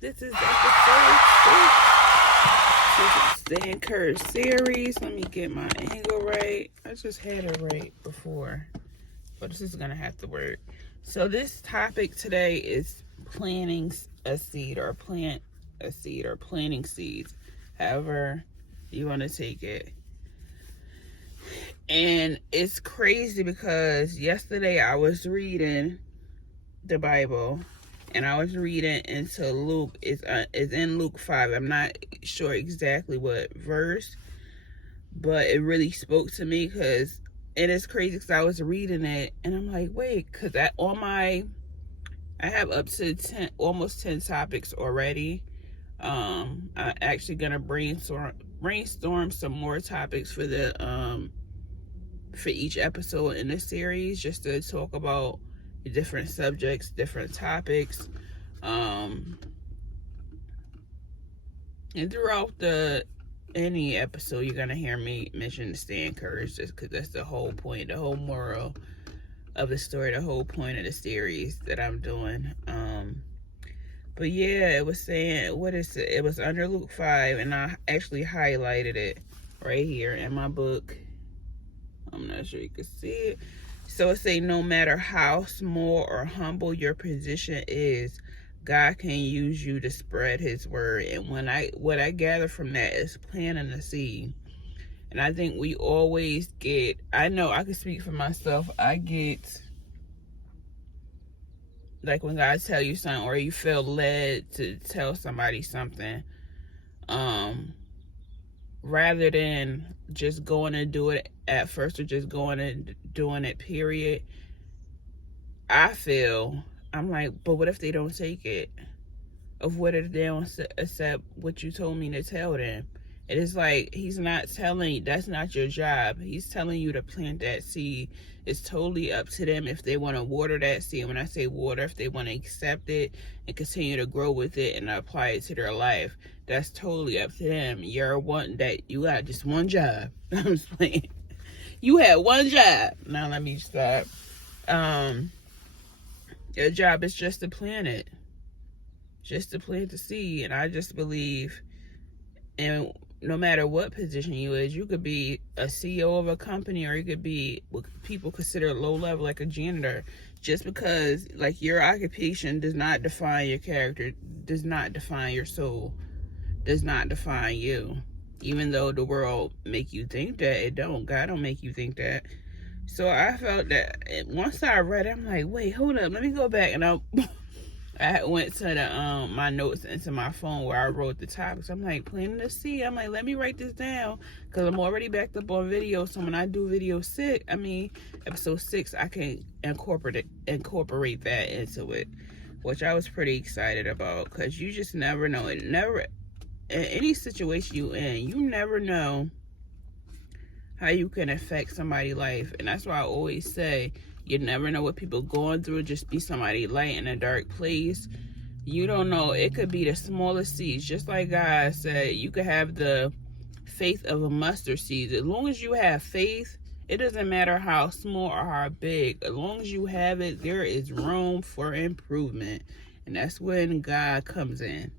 This is episode 6. This is the Encouraged series. Let me get my angle right. I just had it right before, but this is gonna have to work. So this topic today is planting a seed, or plant a seed, or planting seeds, however you want to take it. And it's crazy because yesterday I was reading the Bible, and I was reading into Luke. It's in Luke 5. I'm not sure exactly what verse, but it really spoke to me because it is crazy because I was reading it and I'm like, wait, because I have up to 10, almost 10 topics already. I'm actually gonna brainstorm some more topics for each episode in the series, just to talk about different subjects, different topics, and throughout any episode you're gonna hear me mention to stay encouraged, just because that's the whole point, the whole moral of the story, the whole point of the series that I'm doing. But yeah, it was saying, what is it? It was under Luke 5, and I actually highlighted it right here in my book. I'm not sure you can see it. So it say, no matter how small or humble your position is, God can use you to spread his word. And what I gather from that is planting a seed. And I think we always get, I know I can speak for myself, I get, like when God tell you something, or you feel led to tell somebody something, rather than just going and do it at first, or just going and doing it, period, I'm like, but what if they don't take it? Of what if they don't accept what you told me to tell them? It is like, he's not telling you, that's not your job. He's telling you to plant that seed. It's totally up to them if they want to water that seed. When I say water, if they want to accept it and continue to grow with it and apply it to their life, that's totally up to them. You're one that you got just one job. I'm just playing. You had one job. Now let me stop. Your job is just to plant it. Just to plant the seed. And I just believe, and no matter what position you is, you could be a CEO of a company, or you could be what people consider low level, like a janitor. Just because, like, your occupation does not define your character, does not define your soul, does not define you. Even though the world make you think that, it don't. God don't make you think that. So I felt that once I read it, I'm like, wait, hold up, let me go back. And I went to my notes into my phone where I wrote the topics. I'm like, planting the seed. I'm like, let me write this down, because I'm already backed up on video. So when I do episode 6, I can incorporate that into it, which I was pretty excited about, because you just never know. In any situation you in, you never know how you can affect somebody's life. And that's why I always say, you never know what people going through. Just be somebody light in a dark place. You don't know. It could be the smallest seeds. Just like God said, you could have the faith of a mustard seed. As long as you have faith, it doesn't matter how small or how big. As long as you have it, there is room for improvement. And that's when God comes in.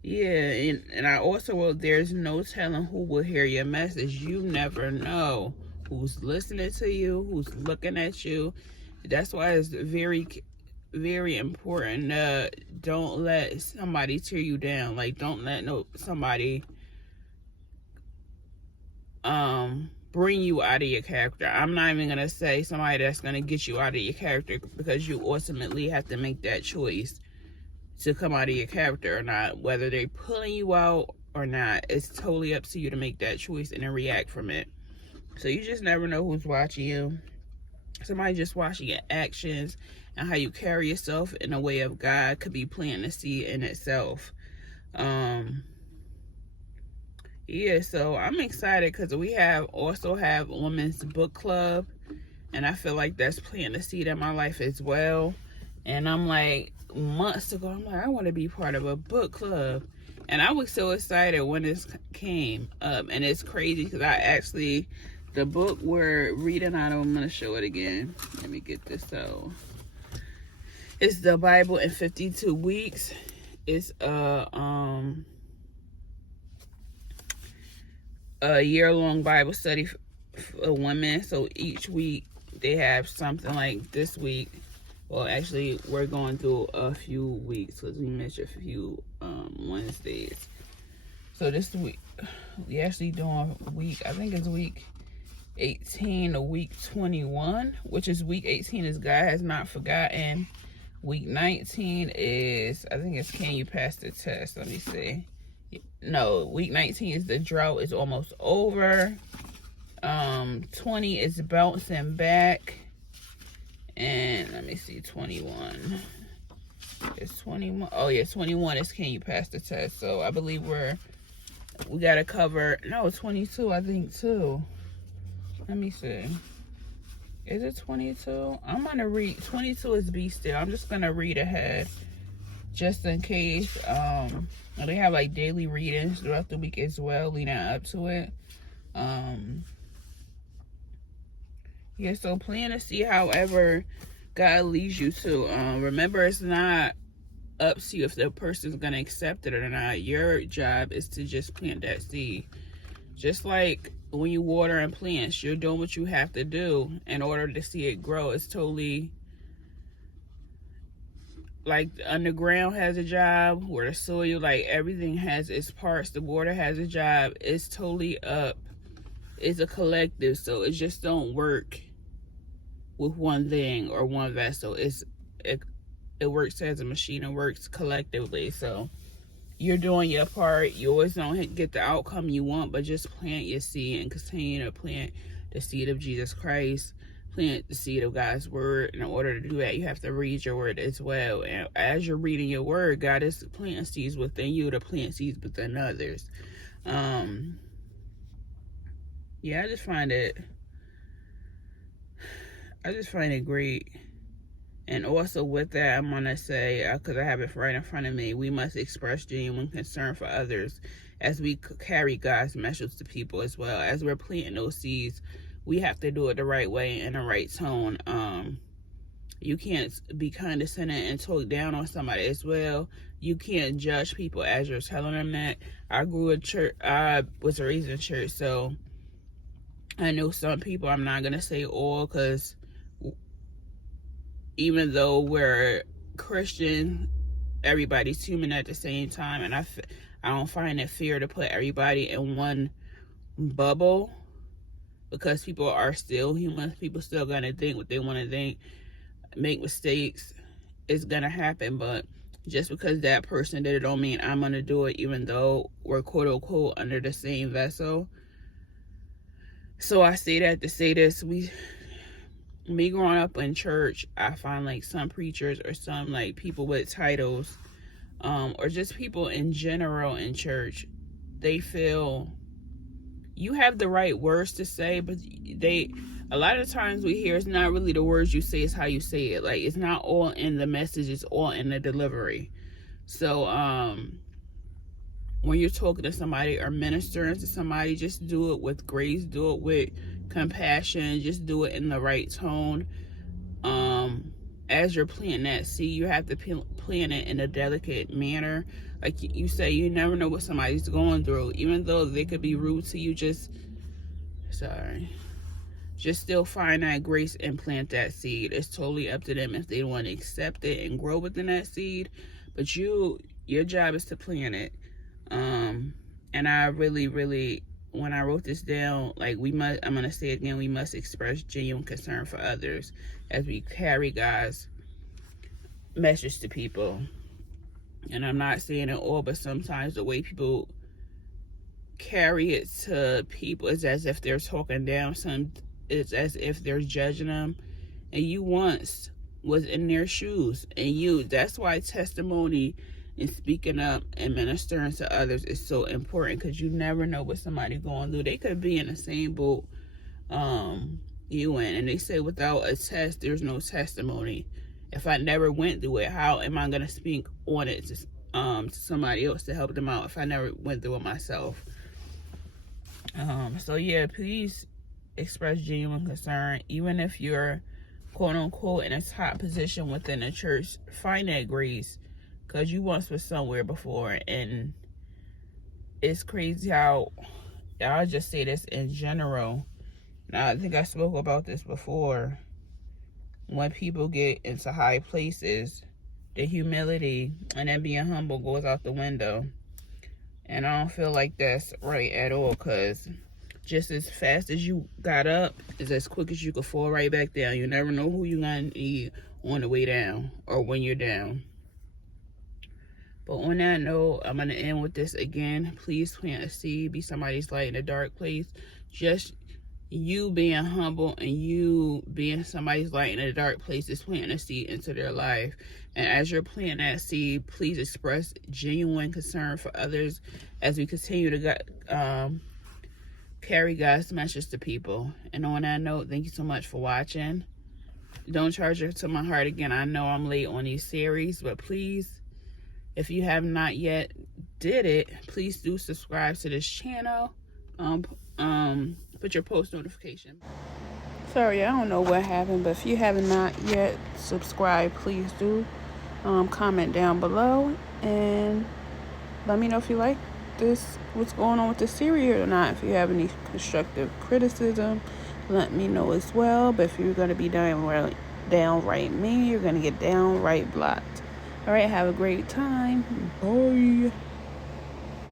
Yeah, and I also wrote, there's no telling who will hear your message. You never know who's listening to you, who's looking at you. That's why it's very, very important. Don't let somebody tear you down. Like, don't let somebody bring you out of your character. I'm not even gonna say somebody that's gonna get you out of your character, because you ultimately have to make that choice to come out of your character or not. Whether they're pulling you out or not, it's totally up to you to make that choice and then react from it. So you just never know who's watching you. Somebody just watching your actions and how you carry yourself in a way of God could be planting a seed in itself. Yeah, so I'm excited because we also have women's book club, and I feel like that's planting a seed in my life as well. And I'm like, months ago, I'm like, I want to be part of a book club. And I was so excited when this came up. And it's crazy because the book we're reading out of, I'm going to show it again. Let me get this out. It's the Bible in 52 weeks. It's a year-long Bible study for women. So each week they have something. Like this week, well, actually we're going through a few weeks because we missed a few Wednesdays. So this week we actually doing week, I think it's week 18 to week 21, which is week 18 is God Has Not Forgotten. Week 19 is, I think it's Can You Pass the Test? Let me see. No, week 19 is The Drought Is Almost Over. 20 is Bouncing Back. And let me see, 21. It's 21. Oh yeah, 21 is Can You Pass the Test? So I believe we gotta cover, no, 22 I think too. Let me see. Is it 22? I'm gonna read, 22 is Be Still. I'm just gonna read ahead just in case. They have like daily readings throughout the week as well leading up to it. Yeah, so plan to see however God leads you to. Remember, it's not up to you if the person's gonna accept it or not. Your job is to just plant that seed. Just like when you water and plants, you're doing what you have to do in order to see it grow. It's totally like the underground has a job, where the soil, like everything has its parts. The water has a job. It's totally up. It's a collective, so it just don't work with one thing or one vessel. It works as a machine. It works collectively. So you're doing your part. You always don't get the outcome you want, but just plant your seed and continue to plant the seed of Jesus Christ. Plant the seed of God's word. In order to do that, you have to read your word as well. And as you're reading your word, God is planting seeds within you to plant seeds within others. Yeah, I just find it great. And also with that, I'm going to say, because I have it right in front of me, we must express genuine concern for others as we carry God's message to people as well. As we're planting those seeds, we have to do it the right way in the right tone. You can't be condescending and talk down on somebody as well. You can't judge people as you're telling them that. I grew in church. I was raised in church, so I know some people, I'm not going to say all, because even though we're Christian, everybody's human at the same time. And I don't find it fair to put everybody in one bubble, because people are still human. People still gonna think what they want to think, make mistakes. It's gonna happen, but just because that person did it don't mean I'm gonna do it, even though we're quote unquote under the same vessel. So I say that to say this: me growing up in church, I find like some preachers or some like people with titles, or just people in general in church, they feel you have the right words to say, but a lot of times we hear it's not really the words you say, it's how you say it. Like, it's not all in the message, it's all in the delivery. So when you're talking to somebody or ministering to somebody, just do it with grace, do it with compassion, just do it in the right tone. As you're planting that seed, you have to plant it in a delicate manner. Like you say, you never know what somebody's going through. Even though they could be rude to you, just still find that grace and plant that seed. It's totally up to them if they want to accept it and grow within that seed. But your job is to plant it. And I really, really, when I wrote this down, like I'm going to say it again, we must express genuine concern for others as we carry God's message to people. And I'm not saying it all, but sometimes the way people carry it to people is as if they're talking down. It's as if they're judging them. And you once was in their shoes. And that's why testimony and speaking up and ministering to others is so important, because you never know what somebody's going through. They could be in the same boat you in. And they say without a test, there's no testimony. If I never went through it, how am I going to speak on it to somebody else to help them out if I never went through it myself? So yeah, please express genuine concern, even if you're quote unquote in a top position within the church, find that grace, because you once was somewhere before. And it's crazy how, I'll just say this in general, now I think I spoke about this before, when people get into high places, the humility and then being humble goes out the window. And I don't feel like that's right at all, because just as fast as you got up is as quick as you could fall right back down. You never know who you're going to need on the way down or when you're down. But on that note, I'm going to end with this again. Please plant a seed. Be somebody's light in a dark place. Just you being humble and you being somebody's light in a dark place is planting a seed into their life. And as you're planting that seed, please express genuine concern for others as we continue to carry God's message to people. And on that note, thank you so much for watching. Don't charge it to my heart again. I know I'm late on these series, but please, if you have not yet did it, please do subscribe to this channel. Put your post notification. Sorry, I don't know what happened, but if you have not yet subscribed, please do. Comment down below and let me know if you like this, what's going on with the series or not. If you have any constructive criticism, let me know as well. But if you're going to be downright mean, you're going to get downright blocked. All right, have a great time. Bye.